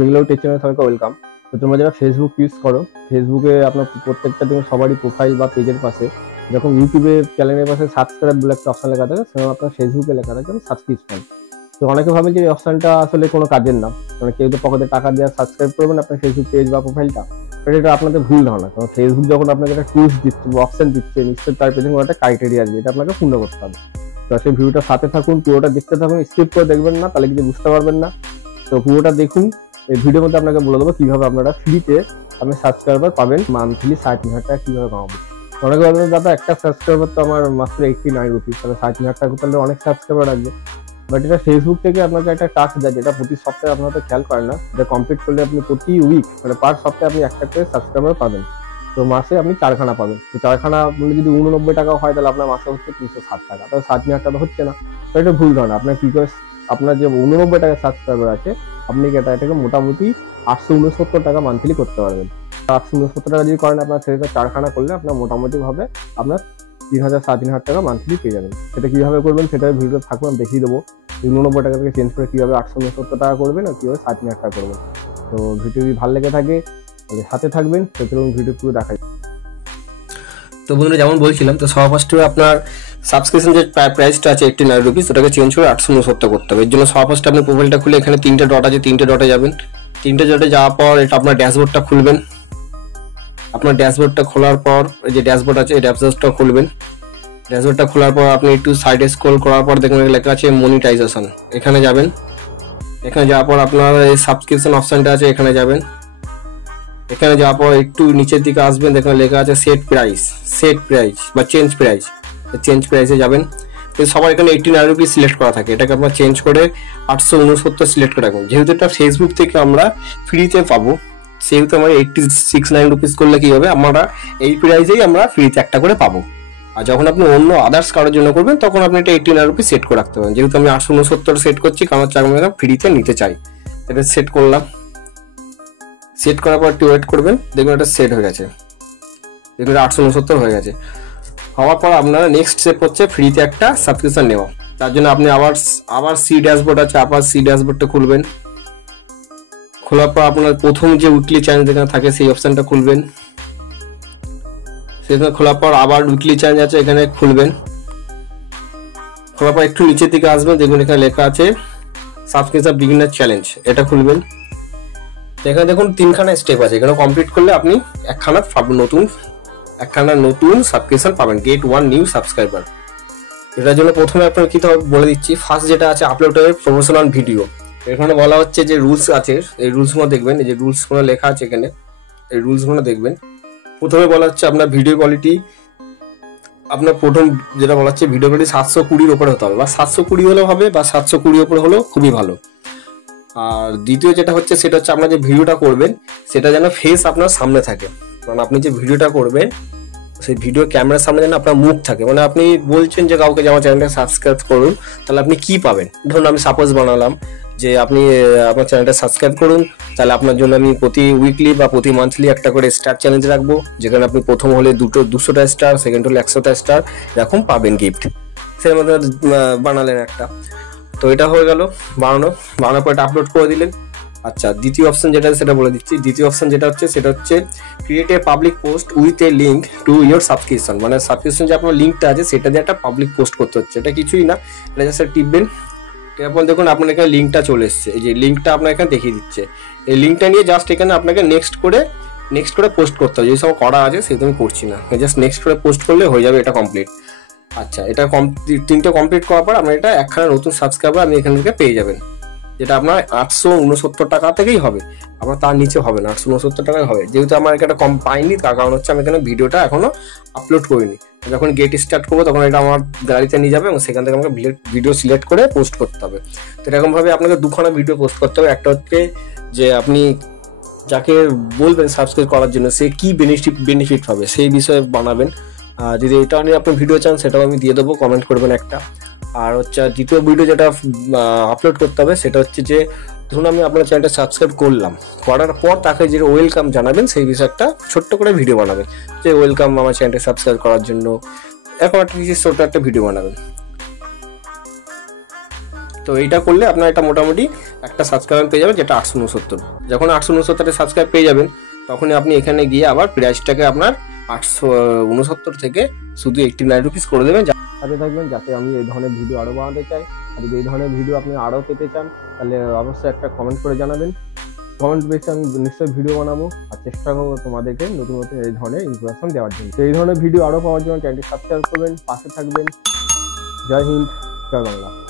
Bangalore take চ্যানেলে সবাইকে welcome. তো তোমরা যারা ফেসবুক ইউজ করো, ফেসবুকে আপনার প্রত্যেকটা তুমি সবারই প্রোফাইল বা পেজের পাশে যখন ইউটিউবে চ্যানেলের পাশে সাবস্ক্রাইব বলে একটা অপশন লেখা থাকে, সেরকম আপনার ফেসবুকে লেখা থাকে সাবস্ক্রিপশন। তো অনেকে ভাবে যে এই অপশনটা আসলে কোনো কাজের না, মানে কেউ তো পকেটে টাকা দিয়ে সাবস্ক্রাইব করবেন আপনার ফেসবুক পেজ বা প্রোফাইলটা। এটা আপনাদের ভুল ধারণা, কারণ ফেসবুক যখন আপনাকে একটা টুলস দিচ্ছে বা অপশন দিচ্ছে, নিশ্চয়ই তার পেছনে কোনো একটা ক্রাইটেরিয়া আছে, এটা আপনাকে পূর্ণ করতে হবে। তো সেই ভিডিওটা সাথে থাকুন, পুরোটা দেখতে থাকুন, স্কিপ করে দেখবেন না, তাহলে কিছু বুঝতে পারবেন না। তো পুরোটা দেখুন। এই ভিডিওর মধ্যে আপনাকে বলে দেবো কিভাবে আপনারা ফ্রিতে আপনি সাবস্ক্রাইবার পাবেন, মান্থলি 3.5,000 টাকা কিভাবে কামাবেন। অনেকে বলবেন দাদা একটা সাবস্ক্রাইবার তো আমার মাত্র 89 রুপিস, তাহলে 3.5,000 টাকা করতে অনেক সাবস্ক্রাইবার আসবে। বাট এটা ফেসবুক থেকে আপনাকে একটা টাস্ক দেয়, যেটা প্রতি সপ্তাহে আপনার তো খেয়াল করেন না, যেটা কমপ্লিট করলে আপনি প্রতি উইক মানে পার সপ্তাহে আপনি একটা করে সাবস্ক্রাইবার পাবেন। তো মাসে আপনি 4খানা পাবেন। তো 4খানা বলে যদি 89 টাকা হয়, তাহলে আপনার মাসে হচ্ছে 360 টাকা, তাহলে 3.5,000 টাকা হচ্ছে না। তো এটা ভুল ধারণা। আপনার কি করে আপনার যে 89 টাকা সাবস্ক্রাইবার আছে, আপনি এটাকে মোটামুটি 869 টাকা মান্থলি করতে পারবেন। 869 টাকা যদি করেন, আপনার সেটা 4খানা করলে আপনার মোটামুটি ভাবে আপনার 3,000 3,500 টাকা মান্থলি পেয়ে যাবেন। সেটা কিভাবে করবেন সেটা ভিডিও থাকুন, আমি দেখিয়ে দেবো। 89 টাকা থেকে চেঞ্জ করে কিভাবে 869 টাকা করবেন আর কিভাবে 3,500 টাকা করবেন। তো ভিডিও যদি ভালো লেগে থাকে তাহলে সাথে থাকবেন, সেরকম ভিডিও পুরো দেখাই। তো বন্ধুরা, যেমন বলছিলাম, তো সবার ফার্স্টে আপনার সাবস্ক্রিপশন যে প্রাইসটা আছে 89 রুপিস, ওটাকে চেঞ্জ করে 869 করতে হবে। এর জন্য সবার ফার্স্টে আপনি প্রোফাইলটা খুলে এখানে 3টে ডট আছে, 3টে ডটে যাবেন। 3টে ডটে যাওয়ার পর এটা আপনার ড্যাশবোর্ডটা খুলবেন। আপনার ড্যাশবোর্ডটা খোলার পর এই যে ড্যাশবোর্ড আছে, এই ড্যাশবোর্ডটা খুলবেন। ড্যাশবোর্ডটা খোলার পর আপনি একটু সাইডে স্ক্রল করার পর দেখবেন লেখা আছে মনিটাইজেশন, এখানে যাবেন। এখানে যাওয়ার পর আপনার এই সাবস্ক্রিপশন অপশনটা আছে, এখানে যাবেন। এখানে যাওয়ার পর একটু নিচের দিকে আসবেন, দেখুন লেখা আছে সেট প্রাইস বা চেঞ্জ প্রাইস। চেঞ্জ প্রাইসে যাবেন। সবার এখানে 89 রুপিস সিলেক্ট করা থাকে, এটাকে আপনার চেঞ্জ করে 869 সিলেক্ট করে রাখুন। যেহেতু এটা ফেসবুক থেকে আমরা ফ্রিতে পাবো, সেহেতু আমরা 869 রুপিস করলে কি হবে, আমরা এই প্রাইসেই আমরা ফ্রিতে একটা করে পাবো। আর যখন আপনি অন্য আদার্স কারোর জন্য করবেন, তখন আপনি এটা 89 রুপিস সেট করে রাখতে পারেন। যেহেতু আমি 869 সেট করছি, কারণ আমি ফ্রিতে নিতে চাই, এটা সেট করলাম। সেট করার পর একটু ওয়েট করবেন, দেখবেন এটা সেট হয়ে গেছে, দেখবেন 869 হয়ে গেছে। হওয়ার পর আপনারা নেক্সট স্টেপ হচ্ছে ফ্রিতে একটা সাবস্ক্রিপশন নেওয়া। তার জন্য আপনি আবার সি ড্যাশবোর্ড আছে, আবার সি ড্যাশবোর্ডটা খুলবেন। খোলার পর আপনার প্রথম যে উইকলি চ্যালেঞ্জ যেখানে থাকে সেই অপশনটা খুলবেন। সেখানে খোলার পর আবার উইকলি চ্যালেঞ্জ আছে, এখানে খুলবেন। খোলার পর একটু নিচের দিকে আসবেন, দেখবেন এখানে লেখা আছে সাবস্ক্রিপশন বিগিনার চ্যালেঞ্জ, এটা খুলবেন। এখানে দেখুন 3খানা স্টেপ আছে, এখানে কমপ্লিট করলে আপনি একখানা নতুন সাবস্ক্রিপশন পাবেন, গেট 1 নিউ সাবস্ক্রাইবার। এটার জন্য প্রথমে আপনার কি বলে দিচ্ছি। ফার্স্ট যেটা আছে আপলোডের প্রমোশনাল ভিডিও, এখানে বলা হচ্ছে যে রুলস আছে, এই রুলসগুলো দেখবেন। এই যে রুলসগুলো লেখা আছে এখানে, এই রুলসগুলো দেখবেন। প্রথমে বলা হচ্ছে আপনার ভিডিও কোয়ালিটি, আপনার প্রথম যেটা বলা হচ্ছে ভিডিও কোয়ালিটি 720 উপরে হতে হবে, বা 720 হলেও হবে, বা 720 উপরে হলেও খুবই ভালো। আর দ্বিতীয় যেটা হচ্ছে সেটা হচ্ছে আপনার যে ভিডিওটা করবেন সেটা যেন ফেস আপনার সামনে থাকে, মানে আপনি যে ভিডিওটা করবেন সেই ভিডিও ক্যামেরার সামনে যেন আপনার মুখ থাকে। মানে আপনি বলছেন যে কাউকে যে আমার চ্যানেলটা সাবস্ক্রাইব করুন, তাহলে আপনি কি পাবেন। ধরুন আমি সাপোজ বানালাম যে আপনি আপনার চ্যানেলটা সাবস্ক্রাইব করুন, তাহলে আপনার জন্য আমি প্রতি উইকলি বা প্রতি মান্থলি একটা করে স্টার চ্যালেঞ্জ রাখবো, যেখানে আপনি প্রথম হলে 200টা স্টার, সেকেন্ড হলে 100টা স্টার, এরকম পাবেন গিফট। সেরকম বানালেন একটা। তো এটা হয়ে গেল বানানোর পর এটা আপলোড করে দিলেন। আচ্ছা, দ্বিতীয় অপশন যেটা সেটা বলে দিচ্ছি। দ্বিতীয় অপশন যেটা হচ্ছে সেটা হচ্ছে create a public post with a link to your subscription, মানে সাবস্ক্রিপশন যে আপনার লিঙ্কটা আছে সেটা দিয়ে একটা পাবলিক পোস্ট করতে হচ্ছে। এটা কিছুই না, এটা জাস্ট টিপবেন। এরপর দেখুন আপনার এখানে লিঙ্কটা চলে এসছে, এই যে লিঙ্কটা আপনার এখানে দেখিয়ে দিচ্ছে। এই লিঙ্কটা নিয়ে জাস্ট এখানে আপনাকে নেক্সট করে পোস্ট করতে হবে। যে সব করা আছে সেটা আমি করছি না, জাস্ট নেক্সট করে পোস্ট করলে হয়ে যাবে, এটা কমপ্লিট। আচ্ছা, এটা 3টে কমপ্লিট করার পর আপনার এটা একখানা নতুন সাবস্ক্রাইবার আপনি এখান থেকে পেয়ে যাবেন, যেটা আপনার 869 টাকা থেকেই হবে, আপনার তার নিচে হবে না, 869 টাকায় হবে। যেহেতু আমার এখানে কম পাইনি, তার কারণ হচ্ছে আমি এখানে ভিডিওটা এখনো আপলোড করিনি। যখন গেট স্টার্ট করবো তখন এটা আমার গ্যালারিতে নিয়ে যাবে এবং সেখান থেকে আমাকে ভিডিও সিলেক্ট করে পোস্ট করতে হবে। তো এরকম ভাবে আপনাকে 2খানা ভিডিও পোস্ট করতে হবে। একটা হচ্ছে যে আপনি যাকে বলবেন সাবস্ক্রাইব করার জন্য সে কি বেনিফিট পাবে সেই বিষয়ে বানাবেন। যদি এটা নিয়ে আপনি ভিডিও চান সেটাও আমি দিয়ে দেবো, কমেন্ট করবেন একটা। আর হচ্ছে দ্বিতীয় ভিডিও যেটা আপলোড করতে হবে সেটা হচ্ছে যে ধরুন আমি আপনার চ্যানেলটা সাবস্ক্রাইব করার পর তাকে যে ওয়েলকাম জানাবেন সেই বিষয়ে একটা ছোট্ট করে ভিডিও বানাবেন, যে ওয়েলকাম আমার চ্যানেলটা সাবস্ক্রাইব করার জন্য, এখন একটা ছোট্ট একটা ভিডিও বানাবেন। তো এইটা করলে আপনার এটা মোটামুটি একটা সাবস্ক্রাইবার পেয়ে যাবেন, যেটা 869। যখন 869 সাবস্ক্রাইব পেয়ে যাবেন তখনই আপনি এখানে গিয়ে আবার প্রাইসটাকে আপনার 869 থেকে শুধু 89 রুপিস করে দেবেন। সাথে থাকবেন যাতে আমি এই ধরনের ভিডিও আরও বানাতে চাই। আর যদি এই ধরনের ভিডিও আপনি আরও পেতে চান তাহলে অবশ্যই একটা কমেন্ট করে জানাবেন। কমেন্ট বেসে আমি নিশ্চয়ই ভিডিও বানাবো আর চেষ্টা করবো তোমাদেরকে নতুন নতুন এই ধরনের ইনফরমেশন দেওয়ার জন্য। এই ধরনের ভিডিও আরও পাওয়ার জন্য চ্যানেলটি সাবস্ক্রাইব করবেন, পাশে থাকবেন। জয় হিন্দ, জয় বাংলা।